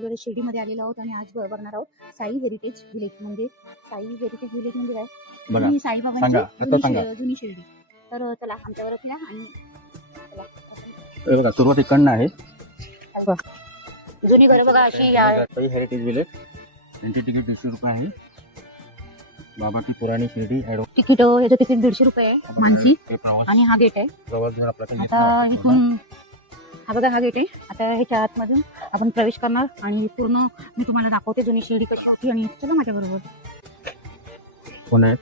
वेगवेगळ्या शिर्डीमध्ये आलेलो आहोत आणि आज बघणार आहोत साई हेरिटेज विलेज. म्हणजे साई हेरिटेज विलेज म्हणजे काय? बघा, ही सांगा, साईबाबांची आता सांगा. जुनी शिर्डी. तर चला आमच्यावरच या आणि चला. हे बघा, सुरुवात इकडनं आहे. जुनी घरं बघा अशी साई हेरिटेज विलेज. यांची तिकीट 150 रुपये आहे. बाबा की पुराणी शिर्डी. तिकीट, याचं तिकीट 150 रुपये आहे मानसी. हे प्रवास आणि हा गेट आहे. प्रवास जर आपला काही आता इथून हा बघा, हा गेट आहे. आता ह्याच्या आतमधून आपण प्रवेश करणार आणि पूर्ण मी तुम्हाला दाखवते जुनी शिर्डी कशी होती. आणि चला माझ्या बरोबर. कोण आहे?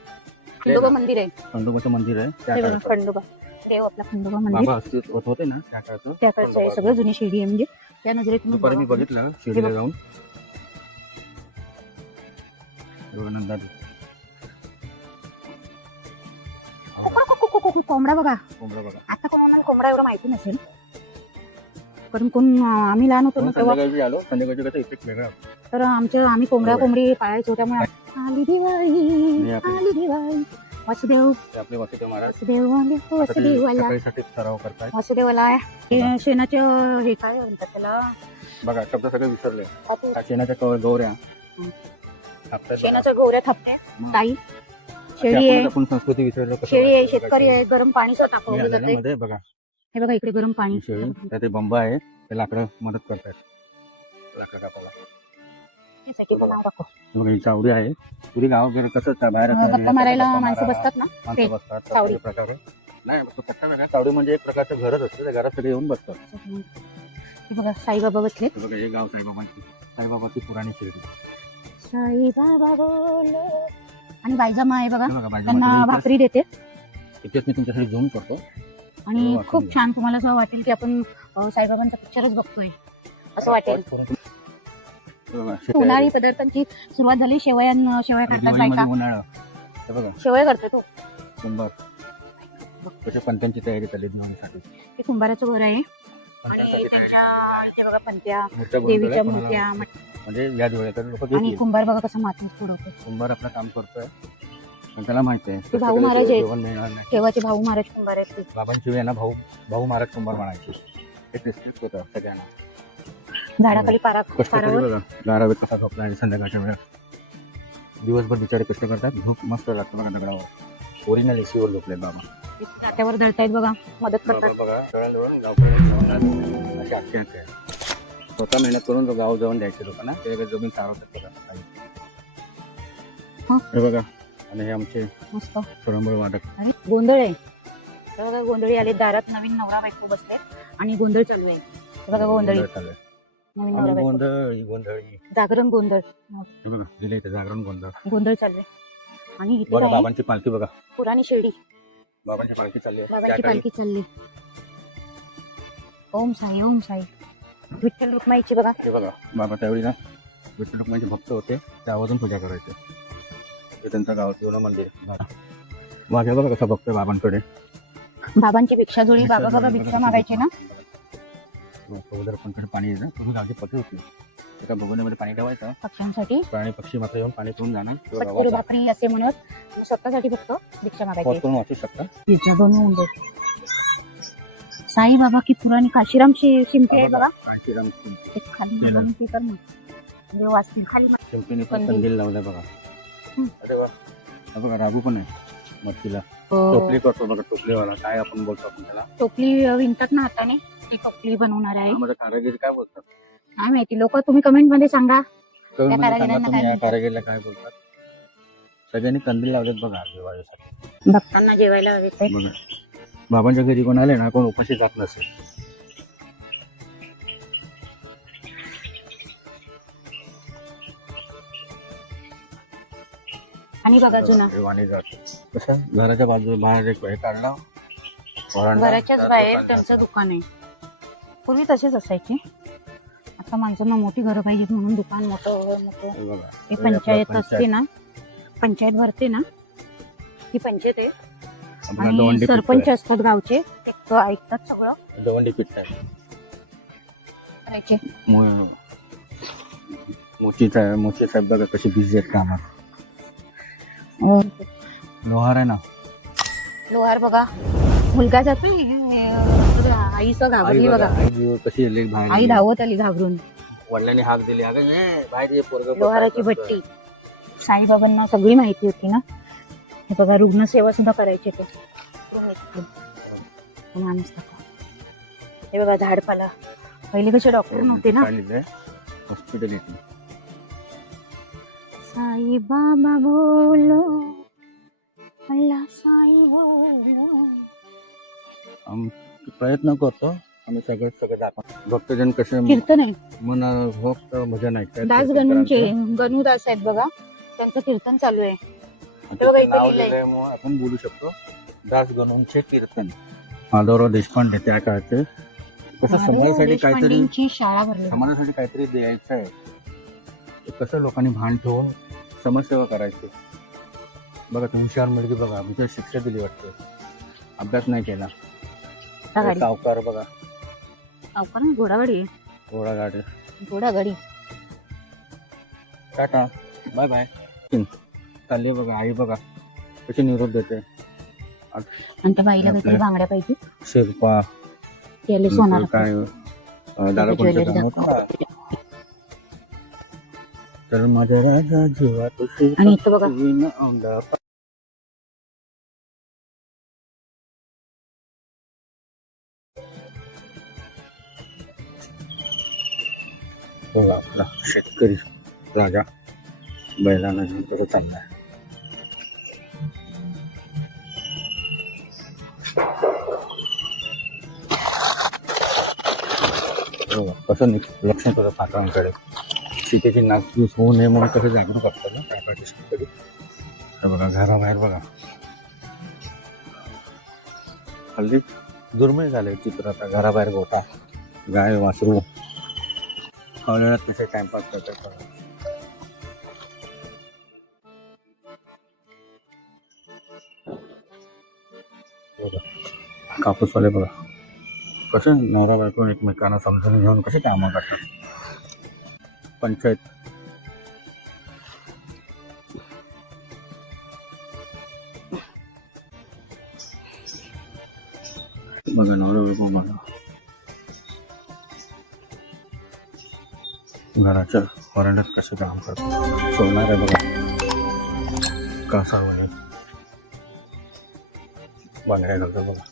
खंडोबा मंदिर आहे. खंडोबाचं मंदिर आहे. हे बघा, खंडोबा देव आपला खंडोबा मंदिर. बाबा अस्तित्वात होते ना त्या काळाचं. त्याकडचं आहे सगळं, जुनी शिर्डी आहे. म्हणजे त्या नजरेतून दुपारी मी बघितलं शिर्डीला जाऊन. कोंबडा बघा. कोंबडा बघा. आता कोणाला कोंबडा एवढं माहिती नसेल, कारण कोण आम्ही लहान होतो ना तेव्हा. संध्याकाळी आलो. संध्याकाळची कसं इफेक्ट वेगळा. तर आम्ही कोंबडा कोंबडी पाळायचो. त्यामुळे आली दिवाळी, आली दिवाळी. वासुदेव, आपले वासुदेव महाराज वासुदेव आले, वासुदेवाला, सकाळीसाठी सराव करताय. वासुदेवाला. शेणाचं हे काय म्हणतात त्याला बघा, शब्द सगळे विसरले. शेणाच्या गौऱ्या. शेणाच्या गौऱ्या थापते. ताई शेळी आहे. आपण संस्कृती विसरलो. शेळी आहे, शेतकरी आहे. गरम पाणी टाकवलं जाते. बघा, हे बघा इकडे गरम पाणी. शेळी, त्यात बंब आहे. ते लाकडं मदत करतात लाकडं कापायला. बघा, ही चावडी आहे. पुरी गाव वगैरे कसं बाहेर गप्पा मारायला माणसं बसतात ना, माणसं बसतात. चावडी. प्रकारे नाही, तो कट्टा वेगळा. चावडी म्हणजे एक प्रकारचं घरच असतं. त्या घरात सगळे येऊन बसतात. हे बघा, साईबाबा बसले. बघा, हे गाव साईबाबाची पुराणी शिर्डी. साईबाबा बोल. आणि बायजामा आहे बघा, बघा, त्यांना भाकरी देते. इथेच मी तुमच्यासाठी झूम करतो. आणि खूप छान, तुम्हाला असं वाटेल की आपण साईबाबांचा पिक्चरच बघतोय असं वाटेल. उन्हाळी पदार्थांची सुरुवात झाली. शेवया करतात बायका. शेवया करते तो कुंभार. त्याच्या पंत्यांची तयारी चालली दिवाळीसाठी. ते कुंभाराचं घर आहे. आणि त्यांच्या इथे बघा पंत्या, देवीच्या मूर्त्या. म्हणजे या दिवाळीत लोक. आणि कुंभार बघा कसं मातीत फोडवतो. कुंभार आपलं काम करतोय, पण त्याला माहिती आहे ते भाऊ महाराज आहेत. तेव्हाचे भाऊ महाराज कुंभार आहेत. बाबांची यांना भाऊ महाराज कुंभार म्हणायचे. एक रिस्पेक्ट होतं सगळ्यांना. झाडाखाली पारावर गारावेत कसा झोपला आहे संध्याकाळच्या वेळेत. दिवसभर बिचारे कष्ट करतात. झोप मस्त लागतं बघा दगडावर. ओरिजिनल एसीवर झोपले बाबा. जात्यावर दळतायत बघा, मदत करतात. बघा, गावकडे अशी आख्या आहे. स्वतः मेहनत करून गाव जाऊन द्यायचे लोकांना. ते जमीन चालवतात बघा. हे बघा, आणि हे आमचे मस्त स्वयंभू वादक. आणि गोंधळ आहे. तर बघा, गोंधळी आले. दारात नवीन नवरा बायको बसले आणि गोंधळ चालू आहे. बघा, गोंधळी नवीन नवरा बायको. गोंधळी जागरण गोंधळ. हे बघा, दिले इथे जागरण गोंधळ चालू आहे. आणि इथे बघा, बाबांची पालखी बघा. पुराणी शिर्डी. बाबांची पालखी चालली आहे. बाबांची पालखी चालली. ओम साई, ओम साई. विठ्ठल रुक्माईची बघा. हे बघा, बाबा त्यावेळी ना विठ्ठल रुक्माईचे भक्त होते. त्या आवाजून पूजा करायचे. हे त्यांचं गावात मंदिर. मागे बघा कसा बघतोय बाबांकडे. बाबांची भिक्षा जुळी. बाबा बघा भिक्षा मागायचे ना. पंकडे पाणी येतं. तुम्ही गावची पती होती. एका भगोन्यामध्ये पाणी ठेवायचं पक्ष्यांसाठी. प्राणी पक्षी मात्र येऊन पाणी पिऊन जाणार. पटकरी भाकरी असे म्हणत स्वतःसाठी फक्त भिक्षा मागायची. करून वाचू शकता. पिझ्झा बनवून दे. साईबाबा की पुराणी काशीराम शिंपी आहे बघा. काशीराम खाली तर देव वाचतील खाली. शिंपीने कंदील लावलाय बघा. अरे वा, बघा राघू पण आहे मच्छीला. टोपली करतो बघा, टोपलीवाला. काय आपण बोलतो आपण त्याला? टोपली विणतात ना हाताने, ती टोपली बनवणार आहे. माझ्या कारागीर काय बोलतात काय माहिती. लोक तुम्ही कमेंट मध्ये सांगा. तुम्ही या कारागीरला काय बोलतात. सगळ्यांनी कंदील लावलेत बघा दिवाळीसाठी. भक्तांना जेवायला हवे. बघा, बाबांच्या घरी कोण आले ना, कोण उपाशी जात नसेल. आणि बघा जुना कसं घराच्या बाजू बाहेर एक हे काढला. घराच्याच बाहेर त्यांचं दुकान आहे. पूर्वी तसेच असायचे. आता माणसांना मोठी घरं पाहिजेत म्हणून दुकान मोठं मोठं. हे पंचायत असते ना, पंचायत भरते ना, ती पंचायत आहे. आणि सरपंच असतात गावचे, ते ऐकतात सगळं. दवंडी पीठ करायचे. मोची साहेब बघा कशी बिझी आहेत कामात. लोहार आहे ना. लोहार बघा, मुलगा जातोय. आईचं घाबरली बघा. कशी आई धावत आली घाबरून. वडिलांनी हाक दिली, अगं ये बाहेर ये पोरगं बघ. लोहाराची भट्टी. साईबाबांना सगळी माहिती होती ना. हे बघा रुग्णसेवा सुद्धा करायचे ते. माणूस दाखवा. हे बघा झाडपाला. पहिले कसे डॉक्टर नव्हते ना. हॉस्पिटल येते. साई बाबा बोलो, अल्लाह साई बोलो. प्रयत्न करतो आम्ही सगळं दाखव. भक्तजन कसे कीर्तन आहे. मन भक्त भजन ऐकतात. दास गणूंचे गणू दास आहेत बघा, त्यांचं कीर्तन चालू आहे. नाव लिहिल्यामुळे आपण बोलू शकतो. दास गणूंचे कीर्तन. माधवराव देशपांडे त्या काळचे. कसं समाजासाठी काहीतरी, देशपांडेंची शाळा भरली. समाजासाठी काहीतरी द्यायचं आहे, कसं लोकांनी भान ठेवून समाजसेवा करायची. बघा तुमच्यावर मुलगी बघा, म्हणजे शिक्षा दिली वाटते, अभ्यास नाही केला. सावकार बघा, सावकार नाही, घोडागाडी. घोडागाडी. घोडागाडी. Tata bye bye. चालली बघा आई, बघा कशी निरोप देते. आणि त्या बाईला काहीतरी बांगड्या पाहिजे. शिरपा त्याला सोनार काय दादा कोणतं तर माझ्या राजा जीवा तुझी. आणि इथं बघा बघा आपला शेतकरी राजा बैलांना घेऊन कसं चाललाय. कसं लक्ष करत पात्रांकडे. सीतेची नासधूस होऊ नये म्हणून कसं जागरूक असतात ना त्या पाठी शेतकरी. बघा घराबाहेर बघा, हल्ली दुर्मिळ झाले चित्र. आता घराबाहेर गोटा गाय वासरू खावण्यात तिथे टाइमपास करतात. कापूसवाले बघा कसं नवरा बायको एकमेकांना समजून घेऊन कसे कामं करतात. पंचायत बघा, नवरा बायको बघा घराच्या वरांड्यात कसे काम करतात. सोडणार आहे बघा कासावणे बांगड्या घालतात बघा.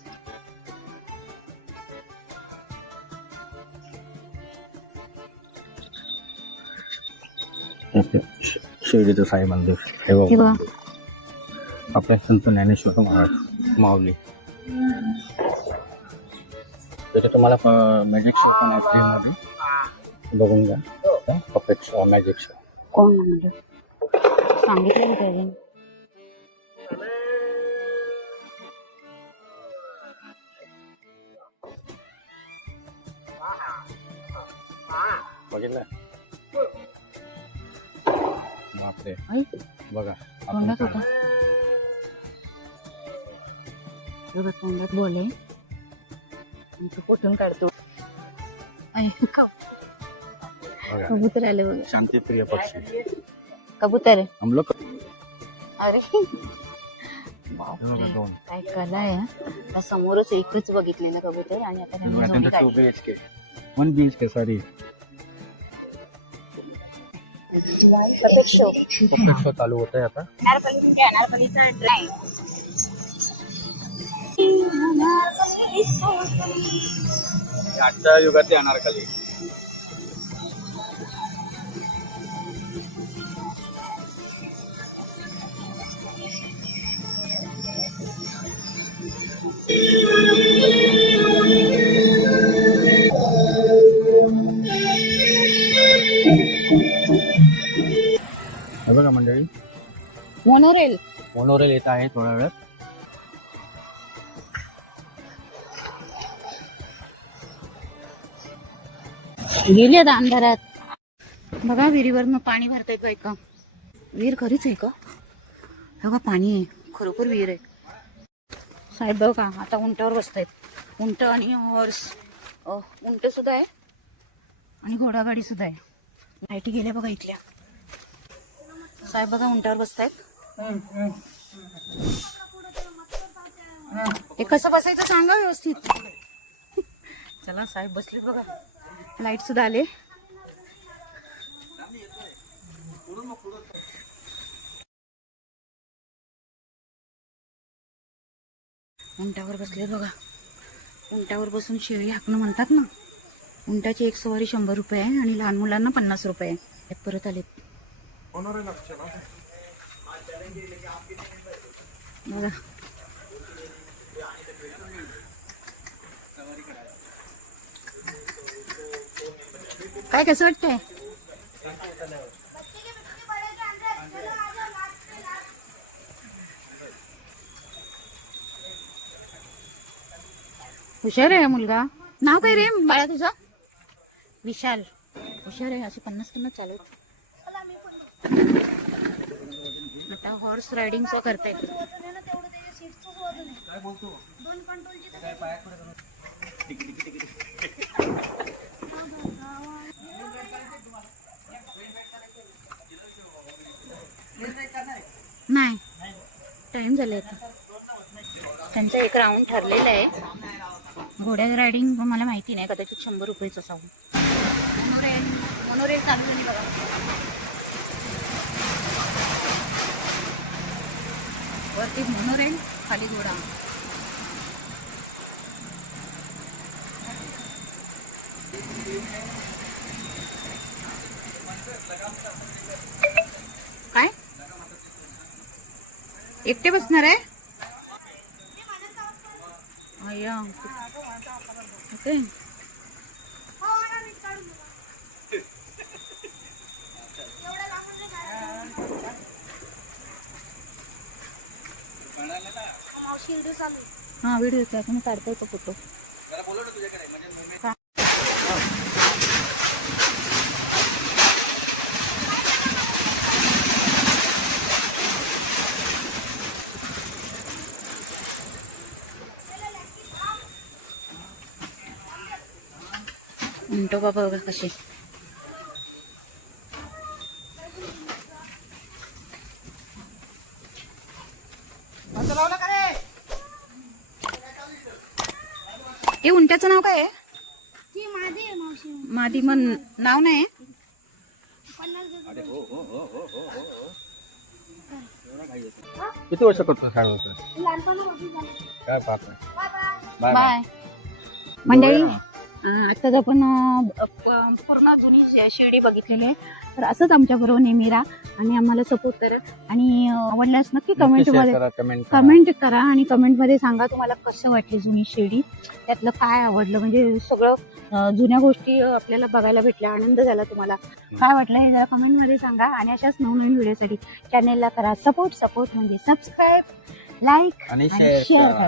शिर्डीचं साई मंदिर हे बघा. आपल्या संत ज्ञानेश्वर महाराज माऊली. तिथे तुम्हाला मॅजिक शो पण आहे फ्रीमध्ये, बघून घ्या. Puppet show, magic show. कोण म्हणजे सांगितलं त्याने. बघितलं बापरे. बघा तोंडात होता बघा, तोंडात बोले कुठून काढतो. कबूतर आले बघा. शांतिप्रिय पक्षी कबूतर हम लोग. अरे बापरे, काय कला आहे. त्या समोरच एकच बघितलेलं कबूतर आणि आता त्यांनी 2 BHK 1 BHK sorry puppet show चालू होत आहे आता. अनारकलीचा ड्राईव्ह. आजच्या युगातली अनारकली. बघा मंडळी, मोनोरेल येत आहे थोड्या वेळात. गेले आता अंधारात. बघा विहिरीवरनं पाणी भरताय का. एका विहीर खरीच आहे का. बघा पाणी आहे, खरोखर विहीर आहे. साहेब बघा आता उंटावर बसतायत. उंट आणि हॉर्स, उंट सुद्धा आहे आणि घोडागाडी सुद्धा आहे. लाईटी गेल्या बघा इथल्या. साहेब बघा उंटावर बसतायत. हे कसं बसायचं सांगा व्यवस्थित. चला साहेब बसलेत बघा. लाईट सुद्धा आले. उंटावर बसले बघा. उंटावर बसून शेळी हाकणं म्हणतात ना. उंटाची एक सवारी 100 रुपये आहे आणि लहान मुलांना 50 रुपये आहे. हे परत आलेत बघा. काय कसं वाटतंय? हुशार आहे मुलगा. नाव काय रे बाळा तुझं? विशाल. हुशार आहे. असे 50 चालू. आता हॉर्स रायडिंगचं करतायत. नाही टाइम झालाय आता. त्यांचं एक राऊंड ठरलेलं आहे. घोड्या रायडिंग मला माहिती नाही, कदाचित 100 रुपयेच असावं. मोनोरेल चालू झाली बघा. वरती मोनोरेल, खाली घोडा. काय एकटे बसणार आहे? अय्या ओके. हा व्हिडिओ येतो. तुम्ही काढता येतो फोटो. उंटो बाबा बघा कसे. हे उंट्याचं नाव काय आहे? मादी मन नाव नाही. किती वर्ष करतो खेळायचं? काय बात नाही. बाय मंडळी. आताच आपण पूर्ण जुनी शिर्डी बघितलेली आहे. तर असंच आमच्या बरोबर नेहमी राहा आणि आम्हाला सपोर्ट करा. आणि आवडल्यास नक्की कमेंट करा आणि कमेंटमध्ये सांगा तुम्हाला कसं वाटली जुनी शिर्डी, त्यातलं काय आवडलं. म्हणजे सगळं जुन्या गोष्टी आपल्याला बघायला भेटल्या. आनंद झाला. तुम्हाला काय वाटलं हे जरा कमेंटमध्ये सांगा. आणि अशाच नवनवीन व्हिडिओसाठी चॅनेलला करा सपोर्ट म्हणजे सबस्क्राईब, लाईक आणि शेअर करा.